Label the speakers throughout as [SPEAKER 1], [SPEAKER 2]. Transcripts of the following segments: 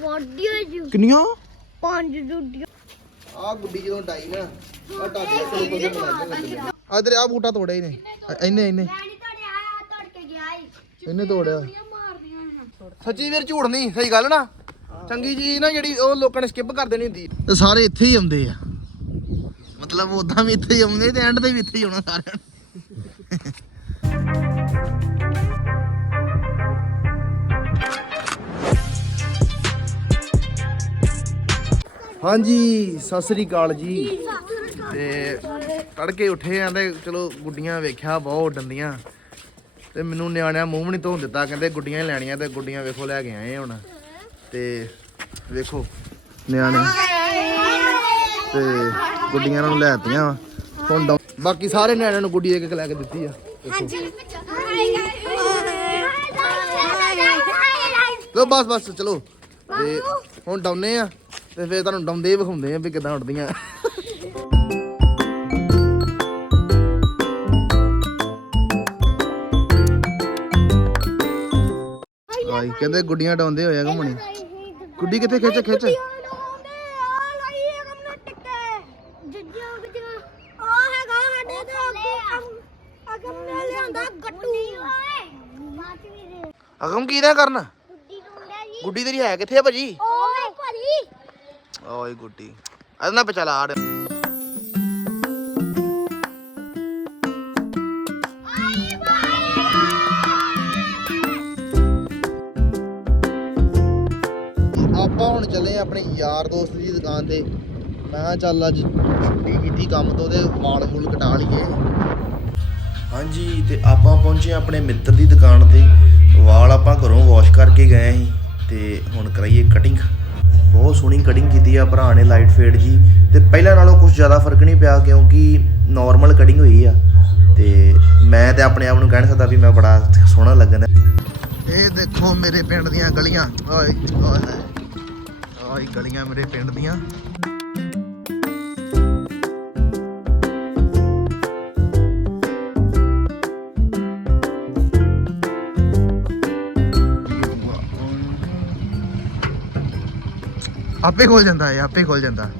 [SPEAKER 1] ਵਾਡੀਆਂ ਜੀ।
[SPEAKER 2] ਕਿੰਨੀਆਂ?
[SPEAKER 1] ਪੰਜ ਡੁੱਡੀਆਂ।
[SPEAKER 2] ਆ ਗੁੱਡੀ ਜਦੋਂ ਡਾਈ ਨਾ ਆ ਟਾਡੀ ਕੋਲ ਕੋਲ ਬਣਾਉਂਦੇ ਆਦਰ ਆ। ਬੂਟਾ ਤੋੜਿਆ ਇਹਨੇ। ਇਹਨੇ ਇਹਨੇ।
[SPEAKER 1] ਮੈਂ ਨਹੀਂ ਤੁਹਾਡੇ ਆਇਆ ਤੋੜ ਕੇ ਗਿਆ ਈ।
[SPEAKER 2] ਇਹਨੇ ਤੋੜਿਆ। ਸੱਚੀ ਵੀਰ ਝੂਠ ਨਹੀਂ ਸਹੀ ਗੱਲ ਨਾ। ਚੰਗੀ ਚੀਜ਼ ਨਾ ਜਿਹੜੀ ਉਹ ਲੋਕਾਂ ਨੇ ਸਕਿਪ ਕਰ ਦੇਣੀ ਹੁੰਦੀ। ਤੇ ਸਾਰੇ ਇੱਥੇ ਹੀ ਆਉਂਦੇ ਆ। ਮਤਲਬ ਉਦਾਂ ਵੀ ਇੱਥੇ ਹੀ ਆਉਂਦੇ ਤੇ ਐਂਡ ਤੇ ਵੀ ਇੱਥੇ ਹੀ ਆਉਣਾ ਸਾਰਿਆਂ ਨੇ। ਹਾਂਜੀ ਸਤਿ ਸ੍ਰੀ ਅਕਾਲ ਜੀ। ਤੇ ਤੜਕੇ ਉੱਠੇ ਆਂ ਤੇ ਚਲੋ ਗੁੱਡੀਆਂ ਵੇਖਿਆ ਬਹੁਤ ਡੰਦੀਆਂ ਤੇ ਮੈਨੂੰ ਨਿਆਣਿਆਂ ਮੂੰਹ ਨਹੀਂ ਧੋਣ ਦਿੱਤਾ ਕਹਿੰਦੇ ਗੁੱਡੀਆਂ ਹੀ ਲੈਣੀਆਂ ਤੇ ਗੁੱਡੀਆਂ ਵੇਖੋ ਲੈ ਕੇ ਆਏ ਹੁਣ। ਤੇ ਵੇਖੋ ਨਿਆਣੇ ਤੇ ਗੁੱਡੀਆਂ ਨੂੰ ਲੈ ਦਿੱਤੀਆਂ ਵਾ। ਹੁਣ ਬਾਕੀ ਸਾਰੇ ਨਿਆਣਿਆਂ ਨੂੰ ਗੁੱਡੀ ਇੱਕ ਇੱਕ ਲੈ ਕੇ ਦਿੱਤੀ ਆ। ਲੋ ਬਸ ਬਸ ਚਲੋ। ਤੇ ਹੁਣ ਡਾਉਨੇ ਆ। ਤੇ ਫੇਰ ਤੁਹਾਨੂੰ ਡਾਉਂਦੇ ਹੀ ਵਿਖਾਉਂਦੇ ਆ ਵੀ ਕਿਦਾਂ ਉੱਡਦੀਆਂ। ਆਈ ਕਹਿੰਦੇ ਗੁੱਡੀਆਂ ਡਾਉਂਦੇ ਹੋਇਆ ਘੁੰਮਣੀ ਗੁੱਡੀ ਕਿੱਥੇ ਖਿੱਚ ਖਿੱਚ। ਅਗਮ ਕੀ ਨਾ ਕਰਨ? ਗੁੱਡੀ ਤੇਰੀ ਹੈ ਕਿੱਥੇ ਆ ਭਾਜੀ? ਓਏ ਗੁੱਡੀ। ਇਹਦੇ ਨਾਲ ਪਿਛਾ ਲਾ ਆਪਾਂ ਹੁਣ ਚੱਲੇ ਆਪਣੇ ਯਾਰ ਦੋਸਤ ਦੀ ਦੁਕਾਨ ਤੇ। ਮੈਂ ਚੱਲ ਅੱਜ ਛੁੱਟੀ ਕੀਤੀ ਕੰਮ ਤੋਂ ਤੇ ਵਾਲ ਵੂਲ ਕਟਾ ਲਈਏ। ਹਾਂਜੀ, ਤੇ ਆਪਾਂ ਪਹੁੰਚੇ ਆਪਣੇ ਮਿੱਤਰ ਦੀ ਦੁਕਾਨ ਤੇ। ਵਾਲ ਆਪਾਂ ਘਰੋਂ ਵਾਸ਼ ਕਰਕੇ ਗਏ ਸੀ ਤੇ ਹੁਣ ਕਰਾਈਏ ਕਟਿੰਗ ਬਹੁਤ ਸੋਹਣੀ ਕਟਿੰਗ ਕੀਤੀ ਆ, ਭਰਾ ਨੇ ਲਾਈਟ ਫੇਡ ਜੀ। ਤੇ ਪਹਿਲਾਂ ਨਾਲੋਂ ਕੁਝ ਜ਼ਿਆਦਾ ਫ਼ਰਕ ਨਹੀਂ ਪਿਆ, ਕਿਉਂਕਿ ਨਾਰਮਲ ਕਟਿੰਗ ਹੋਈ ਆ। ਤੇ ਮੈਂ ਤੇ ਆਪਣੇ ਆਪ ਨੂੰ ਕਹਿ ਸਕਦਾ ਵੀ ਮੈਂ ਬੜਾ ਸੋਹਣਾ ਲੱਗਣ ਇਹ ਦੇਖੋ ਮੇਰੇ ਪਿੰਡ ਦੀਆਂ ਗਲੀਆਂ। ਓਏ ਓਏ। ਓਏ, ਗਲੀਆਂ ਮੇਰੇ ਪਿੰਡ ਦੀਆਂ। ਆਪੇ ਖੋਲ ਜਾਂਦਾ ਹੈ ਆਪੇ ਖੋਲ ਜਾਂਦਾ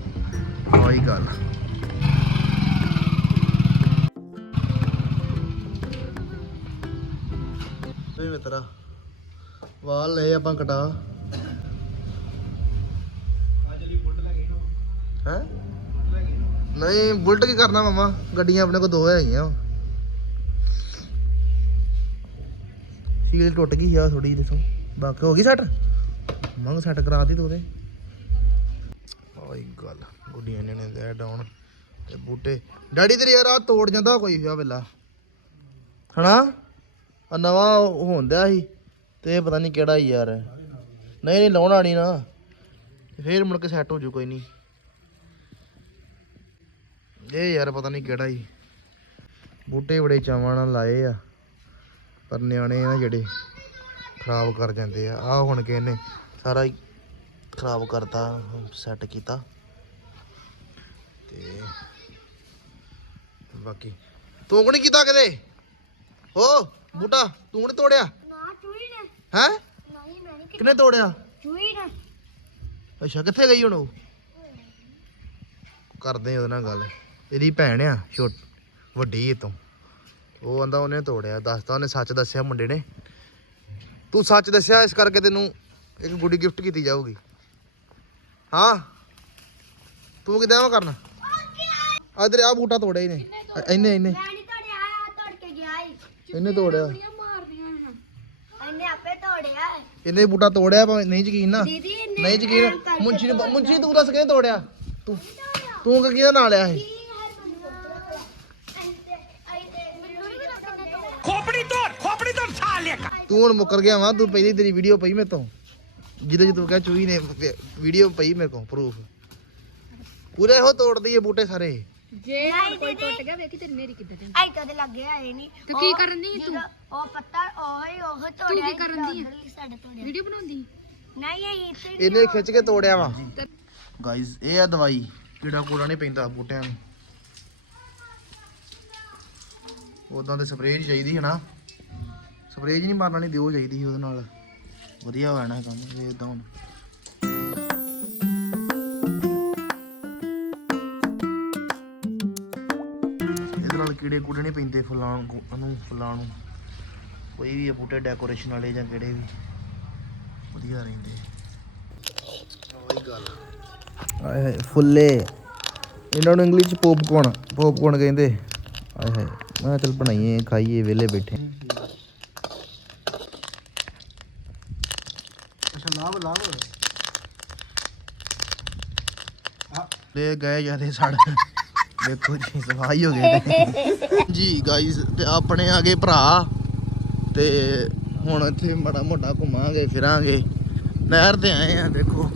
[SPEAKER 2] ਉਹੀ ਗੱਲ। ਵੀ ਮਿੱਤਰਾ ਵਾਲ ਲਏ ਆਪਾਂ ਕਟਾ। ਹੈ? ਨਹੀਂ ਬੁਲਟ ਕੀ ਕਰਨਾ ਮਾਮਾ? ਗੱਡੀਆਂ ਆਪਣੇ ਕੋਲ ਦੋ ਹੈਗੀਆਂ। ਸੀਲ ਟੁੱਟ ਗਈ ਆ ਥੋੜੀ ਦੇਖੋ। ਬਾਕੀ ਹੋ ਗਈ ਸੱਟ? ਮੰਗ ਸੈੱਟ ਕਰਾਤੀ ਤੂੰ ਉਹਦੇ। ਆਈ ਗੱਲ, ਗੁੱਡੀਆਂ ਨੇ ਦੇ ਡਾਉਣ ਤੇ ਬੂਟੇ। ਡੈਡੀ ਤੇਰੇ ਯਾਰ ਆ ਤੋੜ ਜਾਂਦਾ ਕੋਈ ਆ ਵੇਲਾ। ਹਨਾ? ਆ ਨਵਾਂ ਹੁੰਦਾ ਸੀ ਤੇ ਪਤਾ ਨਹੀਂ ਕਿਹੜਾ ਯਾਰ। ਨਹੀਂ ਨਹੀਂ, ਲਾਉਣਾ ਨਹੀਂ ਨਾ। ਫੇਰ ਮੁੜ ਕੇ ਸੈੱਟ ਹੋ ਜੂ ਕੋਈ ਨਹੀਂ ਇਹ ਯਾਰ ਪਤਾ ਨਹੀਂ ਕਿਹੜਾ ਹੀ ਬੂਟੇ ਬੜੇ ਚਾਵਾਂ ਨਾਲ ਲਾਏ ਆ, ਪਰ ਨਿਆਣੇ ਆ ਜਿਹੜੇ ਖਰਾਬ ਕਰ ਜਾਂਦੇ ਆ। ਆ ਹੁਣ ਕਿ ਇਹਨੇ ਸਾਰਾ ਖਰਾਬ ਕਰਤਾ ਸੈੱਟ ਕੀਤਾ। ਤੇ ਬਾਕੀ ਤੂੰ ਕਿਹਨੇ ਕੀਤਾ ਕਦੇ? ਹੋ ਬੂਟਾ ਤੂੰ ਨੇ ਤੋੜਿਆ?
[SPEAKER 1] ਨਾ ਚੂਈ ਨੇ।
[SPEAKER 2] ਹੈ?
[SPEAKER 1] ਨਹੀਂ ਮੈਂ ਨਹੀਂ
[SPEAKER 2] ਕਿਨੇ ਤੋੜਿਆ?
[SPEAKER 1] ਚੂਈ ਨੇ।
[SPEAKER 2] ਅੱਛਾ ਕਿੱਥੇ ਗਈ ਹੁਣ ਉਹ? ਕਰਦੇ ਉਹਦੇ ਨਾਲ ਗੱਲ। ਇਹਦੀ ਭੈਣ ਆ ਛੋਟ ਵੱਡੀ ਇਹ ਤੋਂ। ਉਹ ਆਂਦਾ ਉਹਨੇ ਤੋੜਿਆ ਦੱਸਦਾ ਉਹਨੇ ਸੱਚ ਦੱਸਿਆ ਮੁੰਡੇ ਨੇ। ਤੂੰ ਸੱਚ ਦੱਸਿਆ ਇਸ ਕਰਕੇ ਤੈਨੂੰ ਇੱਕ ਗੁੱਡੀ ਗਿਫਟ ਕੀਤੀ ਜਾਊਗੀ। ਹਾਂ। ਤੂੰ ਕਿਦਾਂ ਵਾ ਕਰਨਾ? ਆਦਰ ਆ ਬੂਟਾ ਤੋੜਿਆ ਇਹਨੇ। ਇਹਨੇ ਇਹਨੇ
[SPEAKER 1] ਮੈਂ ਨਹੀਂ ਤੁਹਾਡੇ ਆਇਆ ਤੋੜ ਕੇ ਗਿਆ ਈ
[SPEAKER 2] ਇਹਨੇ ਤੋੜਿਆ।
[SPEAKER 1] ਇਹਨੇ ਆਪੇ ਤੋੜਿਆ
[SPEAKER 2] ਇਹਨੇ ਬੂਟਾ ਤੋੜਿਆ ਭਾਵੇਂ ਨਹੀਂ ਯਕੀਨ ਨਾ।
[SPEAKER 1] ਦੀਦੀ ਇਹਨੇ
[SPEAKER 2] ਨਹੀਂ ਯਕੀਨ। ਮੁੰਚੀ ਨੇ ਮੁੰਚੀ ਤੂੰ ਦੱਸ ਕਿਹਨੇ ਤੋੜਿਆ? ਤੂੰ ਤੂੰ ਕਿਹਦਾ ਨਾਲ ਲਿਆ ਇਹ?
[SPEAKER 3] ਖੋਪੜੀ ਤੋੜ ਖੋਪੜੀ ਤੋੜ ਸਾਲਿਆ।
[SPEAKER 2] ਤੂੰ ਹੁਣ ਮੁੱਕਰ ਗਿਆ ਵਾ ਤੂੰ ਪਹਿਲੀ ਤੇਰੀ ਵੀਡੀਓ ਪਈ ਮੇਰੇ ਤੋਂ। ਜਿਹਦੇ ਚ ਤੂੰ ਕਹਿ ਚੂਈ ਨੇ ਵੀਡੀਓ ਪਈ ਮੇਰੇ ਕੋਲ ਪ੍ਰੂਫ ਪੂਰੇ ਇਹੋ ਤੋੜਦੀ ਏ ਬੂਟੇ ਸਾਰੇ।
[SPEAKER 1] ਜੇ ਕੋਈ ਟੁੱਟ ਗਿਆ ਵੇਖੀ ਤੇਰੀ ਮੇਰੀ ਕਿੱਦਾਂ ਆਈ ਕਦੇ ਲੱਗੇ ਆਏ ਨਹੀਂ
[SPEAKER 4] ਤੂੰ ਕੀ ਕਰਨ ਦੀ ਤੂੰ?
[SPEAKER 1] ਉਹ ਪੱਤਾ ਉਹ ਹੀ ਉਹ ਤੋੜਿਆ
[SPEAKER 4] ਕੀ ਕਰਨ ਦੀ
[SPEAKER 1] ਦੀ ਸਾਡੇ ਤੋੜਿਆ।
[SPEAKER 4] ਵੀਡੀਓ ਬਣਾਉਂਦੀ?
[SPEAKER 1] ਨਹੀਂ ਇਹ ਇੱਥੇ
[SPEAKER 2] ਇਹਨੇ ਖਿੱਚ ਕੇ ਤੋੜਿਆ ਵਾ। ਗਾਇਜ਼ ਇਹ ਆ ਦਵਾਈ ਕੀੜਾ ਕੂੜਾ ਨਹੀਂ ਪੈਂਦਾ ਬੂਟਿਆਂ ਨੂੰ। ਉਦਾਂ ਤੇ ਸਪਰੇਅ ਹੀ ਚਾਹੀਦੀ ਹੈ ਨਾ ਸਪਰੇਅ ਜੀ ਨਹੀਂ ਮਾਰਨ ਵਾਲੀ ਦਿਓ ਚਾਹੀਦੀ ਸੀ ਉਹਦੇ ਨਾਲ। ਵਧੀਆ ਹੋ ਜਾਣਾ ਕੰਮ ਵੇਖਦਾ ਹੁਣ। ਇਹਦੇ ਨਾਲ ਕੀੜੇ ਕੂੜੇ ਨਹੀਂ ਪੈਂਦੇ ਫੁੱਲਾਂ ਨੂੰ ਨੂੰ ਫੁੱਲਾਂ ਨੂੰ। ਕੋਈ ਵੀ ਬੂਟੇ ਡੈਕੋਰੇਸ਼ਨ ਵਾਲੇ ਜਾਂ ਕਿਹੜੇ ਵੀ, ਵਧੀਆ ਰਹਿੰਦੇ। ਗੱਲ ਆਏ ਹਾਏ, ਫੁੱਲੇ। ਇਹਨਾਂ ਨੂੰ ਇੰਗਲਿਸ਼ ਚ ਪੋਪਕੌਰਨ ਪੋਪਕੌਰਨ ਕਹਿੰਦੇ। ਆਏ ਹਾਏ, ਮੈਂ ਚਲ ਬਣਾਈਏ, ਖਾਈਏ ਵਿਲੇ ਬੈਠੇ। ਲਾਭ ਲਾਭ। ਲੈ ਗਏ ਜਾਂਦੇ ਸੜ। ਦੇਖੋ ਜੀ, ਸਫ਼ਾਈ ਹੋ ਗਈ ਜੀ ਗਾਈਸ ਤੇ ਆਪਣੇ ਆ ਗਏ ਭਰਾ। ਤੇ ਹੁਣ ਇੱਥੇ ਮਾੜਾ ਮੋਟਾ ਘੁੰਮਾਂਗੇ, ਫਿਰਾਂਗੇ। ਨਹਿਰ ਤੇ ਆਏ ਆ, ਦੇਖੋ।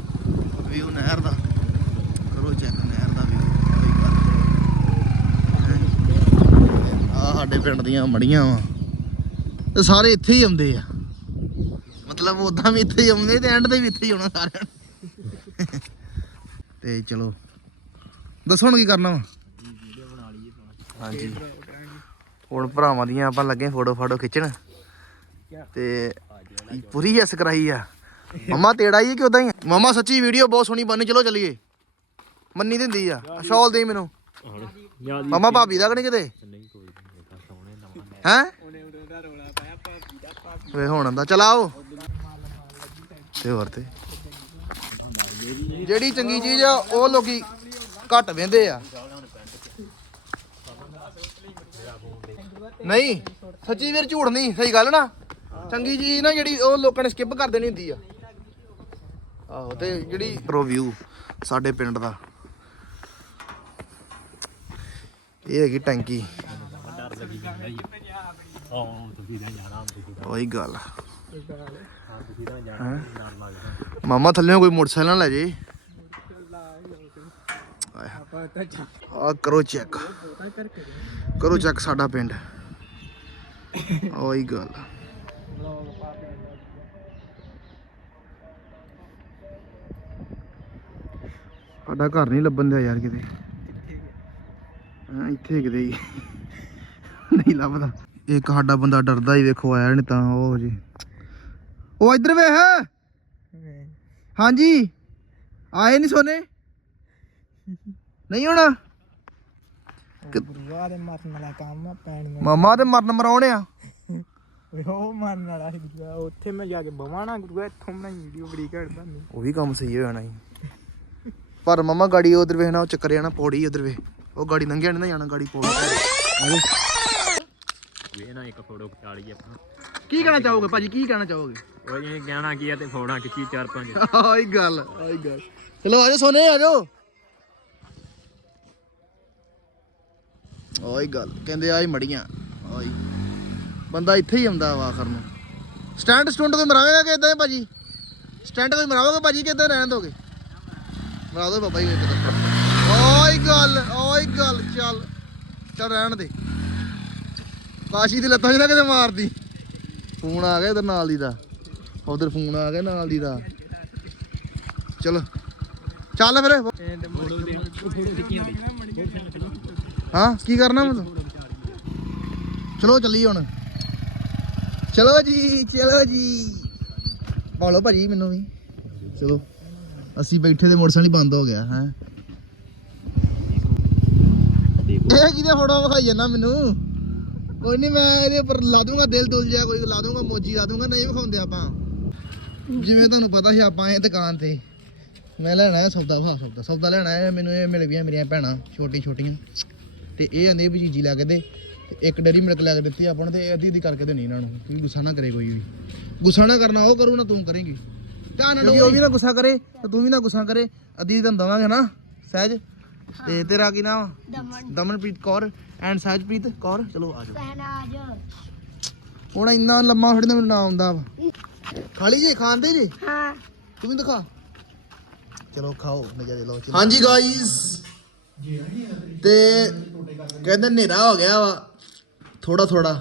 [SPEAKER 2] ਵਿਊ ਨਹਿਰ ਦਾ। ਕਰੋ ਚੈੱਕ ਨਹਿਰ ਦਾ ਵੀਊ ਆ ਸਾਡੇ ਪਿੰਡ ਦੀਆਂ ਮੜੀਆਂ ਵਾ। ਤੇ ਸਾਰੇ ਇੱਥੇ ਹੀ ਆਉਂਦੇ ਆ। ਮਤਲਬ ਉਦਾਂ ਵੀ ਇੱਥੇ ਹੀ ਆਉਂਦੇ, ਤੇ ਐਂਡ ਤੇ ਵੀ ਇੱਥੇ ਹੀ ਆਉਣਾ ਸਾਰਿਆਂ ਨੇ। ਤੇ ਚਲੋ, ਦੱਸੋ ਹੁਣ ਕੀ ਕਰਨਾ ਵਾ? ਹਾਂਜੀ। ਹੁਣ ਭਰਾਵਾਂ ਦੀਆਂ ਆਪਾਂ ਲੱਗੇ ਫੋਟੋ ਫਾਟੋ ਖਿੱਚਣ। ਤੇ ਪੂਰੀ ਐਸ ਕਰਾਈ ਆ। ਮਮਾ ਤੇੜਾ ਹੀ ਕਿ ਉਦਾਂ ਹੀ ਮਮਾ ਸੱਚੀ ਵੀਡੀਓ ਬਹੁਤ ਸੋਹਣੀ ਬਣੀ ਚਲੋ ਚੱਲੀਏ। ਮੰਨੀ ਦਿੰਦੀ ਆ, ਸ਼ਾਲ ਦੇ ਮੈਨੂੰ। ਮਮਾ ਭਾਬੀ ਦਾ ਕਿ ਨਹੀਂ ਕਿਤੇ? ਹੈ? ਵੇ ਹੁਣ ਆਂਦਾ ਚਲ ਤੇ ਹੋਰ ਤੇ। ਜਿਹੜੀ ਚੰਗੀ ਚੀਜ਼ ਆ ਉਹ ਲੋਕੀ ਘੱਟ ਵੇਂਦੇ ਆ। ਨਹੀਂ ਸੱਚੀ ਵੀਰ ਝੂਠ ਨਹੀਂ ਸਹੀ ਗੱਲ ਨਾ। ਚੰਗੀ ਚੀਜ਼ ਨਾ ਜਿਹੜੀ ਉਹ ਲੋਕਾਂ ਨੇ ਸਕਿਪ ਕਰ ਦੇਣੀ ਹੁੰਦੀ ਆ। ਆਹੋ ਤੇ ਜਿਹੜੀ ਪ੍ਰੋ ਵਿਊ ਸਾਡੇ ਪਿੰਡ ਦਾ। ਇਹ ਹੈਗੀ ਟੈਂਕੀ। ਉਹੀ ਗੱਲ? ਮਾਮਾ ਥੱਲੇ ਕੋਈ ਮੋਟਰਸਾਈਕਲ ਨਾ ਲੈ ਜੇ। ਆ ਕਰੋ ਚੈੱਕ। ਕਰੋ ਚੈੱਕ ਸਾਡਾ ਪਿੰਡ। ਉਹੀ ਗੱਲ ਸਾਡਾ ਘਰ ਨਹੀਂ ਲੱਭਣ ਦਿਆ ਯਾਰ ਕਿਤੇ। ਹਾਂ, ਇੱਥੇ ਕਿਤੇ ਹੀ। ਨਹੀਂ ਲੱਭਦਾ। ਇੱਕ ਸਾਡਾ ਬੰਦਾ ਡਰਦਾ ਹੀ ਵੇਖੋ, ਆਇਆ ਨਹੀਂ ਤਾਂ ਉਹ ਜੀ। ਉਹ ਇੱਧਰ ਵੇਖ। ਹਾਂਜੀ। ਆਏ ਨਹੀਂ ਸੋਨੇ। ਨਹੀਂ ਹੋਣਾ।
[SPEAKER 4] ਗੁਰੂਆ ਦੇ ਮਰਨ ਵਾਲਾ ਕੰਮ ਆ ਪੈਣੀਆਂ
[SPEAKER 2] ਮਾਮਾ ਤੇ ਮਰਨ ਮਰਾਉਣੇ ਆ।
[SPEAKER 4] ਓਏ ਉਹ ਮਰਨ ਵਾਲਾ ਸੀ ਗੁਰੂਆ। ਉੱਥੇ ਮੈਂ ਜਾ ਕੇ ਬਵਾਣਾ ਗੁਰੂਆ ਇੱਥੋਂ ਬਣਾਈ ਵੀਡੀਓ ਬੜੀ ਘੜਦਾ ਨਹੀਂ
[SPEAKER 2] ਉਹ ਵੀ ਕੰਮ ਸਹੀ ਹੋ ਜਾਣਾ ਸੀ। ਪਰ ਮਮਾ ਗਾੜੀ ਉਧਰ ਵੇਖਣਾ ਉਹ ਚੱਕਰ ਜਾਣਾ ਪੌੜੀ ਉਧਰ ਵੇ ਉਹ ਗਾੜੀ ਲੰਘਿਆ ਨੀ ਨਾ ਜਾਣਾ ਗਾੜੀ ਪੌੜੀ
[SPEAKER 5] ਨਾ ਇੱਕ ਫੋਟੋ ਖਿਚਾ ਲਈ ਆਪਾਂ।
[SPEAKER 2] ਕੀ ਕਹਿਣਾ ਚਾਹੋਗੇ ਭਾਜੀ? ਕੀ ਕਹਿਣਾ ਚਾਹੋਗੇ?
[SPEAKER 5] ਉਹ ਜਿਵੇਂ ਕਹਿਣਾ ਕੀ ਆ ਤੇ ਫੋਟੋਆਂ ਖਿੱਚੀ ਚਾਰ ਪੰਜ।
[SPEAKER 2] ਆਈ ਗੱਲ ਆਈ ਗੱਲ। ਚਲੋ ਆਜੋ ਸੋਨੇ ਆਜੋ ਆਈ ਗੱਲ ਕਹਿੰਦੇ ਆਈ ਮੜੀਆਂ ਆਈ ਬੰਦਾ ਇੱਥੇ ਹੀ ਆਉਂਦਾ ਵਾ ਆਖਰ ਨੂੰ। ਸਟੈਂਡ ਸਟੁੰਡ ਕੋਈ ਮਰਾਵੇਗਾ ਕਿ ਇਦਾਂ ਹੀ ਭਾਜੀ? ਸਟੈਂਡ ਕੋਈ ਮਰਾਵੋਗੇ ਭਾਜੀ ਕਿ ਇਦਾਂ ਰਹਿਣ ਦੋਗੇ? ਮਰਾ ਦੋ ਬਾਬਾ ਜੀ ਇੱਕ ਤਾਂ ਆਈ ਗੱਲ ਆਈ ਗੱਲ ਚੱਲ। ਚੱਲ ਰਹਿਣ ਦੇ। ਕਾਸ਼ੀ ਦੀ ਲੱਤਾਂ 'ਚ ਨਾ ਕਿਤੇ ਮਾਰਦੀ। ਫੋਨ ਆ ਗਿਆ ਇਧਰ ਨਾਲ ਦੀ ਦਾ। ਉਧਰ ਫੋਨ ਆ ਗਿਆ ਨਾਲ ਦੀ ਦਾ। ਚਲੋ। ਚੱਲ ਫਿਰ। ਹਾਂ, ਕੀ ਕਰਨਾ ਮੈਂ ਚਲੋ ਚੱਲੀਏ ਹੁਣ। ਚਲੋ ਜੀ ਚਲੋ ਜੀ। ਬੋਲੋ ਭਾਜੀ ਮੈਨੂੰ ਵੀ। ਚਲੋ। ਅਸੀਂ ਬੈਠੇ ਤੇ ਮੋਟਰਸਾਈਕਲ ਬੰਦ ਹੋ ਗਿਆ, ਹੈ। ਇਹ ਕਿਹਦੇ ਫੋਟੋ ਵਿਖਾਈ ਜਾਂਦਾ ਮੈਨੂੰ? ਕੋਈ ਨਹੀਂ ਮੈਂ ਇਹਦੇ ਉੱਪਰ ਲਾ ਦੂੰਗਾ ਦਿਲ ਦੁਲ ਜਿਹਾ ਕੋਈ ਲਾ ਦੂੰਗਾ ਮੋਜੀ ਲਾ ਦੂੰਗਾ ਨਹੀਂ ਵਿਖਾਉਂਦੇ ਆਪਾਂ। ਜਿਵੇਂ ਤੁਹਾਨੂੰ ਪਤਾ ਸੀ ਆਪਾਂ ਇਹ ਦੁਕਾਨ ਤੇ ਮੈਂ ਲੈਣਾ ਹੈ ਸੌਦਾ ਵਾ ਸੌਦਾ ਸੌਦਾ ਲੈਣਾ ਹੈ ਮੈਨੂੰ ਇਹ ਮਿਲ ਗਈਆਂ ਮੇਰੀਆਂ ਭੈਣਾਂ ਛੋਟੀ ਛੋਟੀਆਂ ਤੇ ਇਹ ਆਂਦੇ ਵੀ ਚੀਜ਼ੀ ਲੈ ਕੇ ਦੇ ਤੇ ਇੱਕ ਡੇਰੀ ਮਿਲਕ ਲੈ ਕੇ ਦਿੱਤੀ ਆਪਾਂ ਨੂੰ ਤੇ ਅੱਧੀ ਅੱਧੀ ਕਰਕੇ ਦੇਣੀ ਇਹਨਾਂ ਨੂੰ ਕੋਈ ਗੁੱਸਾ ਨਾ ਕਰੇ ਕੋਈ ਵੀ। ਗੁੱਸਾ ਨਾ ਕਰਨਾ ਉਹ ਕਰੂ ਨਾ ਤੂੰ ਕਰੇਂਗੀ। ਧਿਆਨ ਨਾਲ ਉਹ ਵੀ ਨਾ ਗੁੱਸਾ ਕਰੇ ਤੇ ਤੂੰ ਵੀ ਨਾ ਗੁੱਸਾ ਕਰੇ ਅੱਧੀ ਤੁਹਾਨੂੰ ਦਵਾਂਗੇ ਨਾ ਸਹਿਜ। ਤੇ ਤੇਰਾ ਕੀ ਨਾਮ?
[SPEAKER 1] ਦਮਨ।
[SPEAKER 2] ਦਮਨਪ੍ਰੀਤ ਕੌਰ ਐਂਡ ਸਹਿਜਪ੍ਰੀਤ ਕੌਰ। ਚਲੋ ਆ ਜਾਓ।
[SPEAKER 1] ਸਹਿਨਾਜ।
[SPEAKER 2] ਹੁਣ ਇੰਨਾ ਲੰਮਾ ਥੋੜੀ ਨਾ ਮੈਨੂੰ ਨਾਮ ਆਉਂਦਾ ਵਾ। ਖਾਲੀ ਜੇ ਖਾਂਦੇ ਜੇ?
[SPEAKER 1] ਹਾਂ।
[SPEAKER 2] ਤੂੰ ਵੀ ਦਿਖਾ। ਚਲੋ ਖਾਓ ਨਜ਼ਾਰੇ ਲਓ ਚਲੋ। ਹਾਂਜੀ ਗਾਇਸ ਤੇ ਕਹਿੰਦੇ ਹਨੇਰਾ ਹੋ ਗਿਆ ਵਾ। ਥੋੜਾ ਥੋੜਾ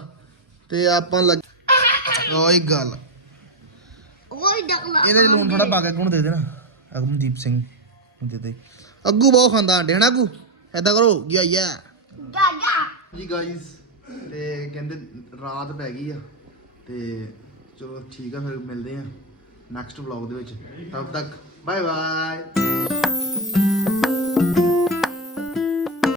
[SPEAKER 2] ਤੇ ਆਪਾਂ ਲੱਗ ਓਏ ਗੱਲ।
[SPEAKER 1] ਓਏ ਡਕਲਾ।
[SPEAKER 2] ਇਹਦੇ ਚ ਲੂਣ ਥੋੜਾ ਪਾ ਕੇ ਗੁਣ ਦੇ ਦੇਣਾ। ਅਗਮਦੀਪ ਸਿੰਘ। ਦੇ ਦੇ ਅੱਗੂ ਬਹੁਤ ਖਾਂਦਾ ਆਂਡੇ ਹਨਾ ਅੱਗੂ? ਐਦਾਂ ਕਰੋ ਯਾ ਯਾ
[SPEAKER 1] ਗਾਗਾ
[SPEAKER 2] ਜੀ ਗਾਇਸ ਤੇ ਕਹਿੰਦੇ ਰਾਤ ਪੈ ਗਈ ਆ ਤੇ ਚਲੋ ਠੀਕ ਆ ਫਿਰ ਮਿਲਦੇ ਆ ਨੈਕਸਟ ਵਲੌਗ ਦੇ ਵਿੱਚ। ਤਦ ਤੱਕ ਬਾਏ ਬਾਏ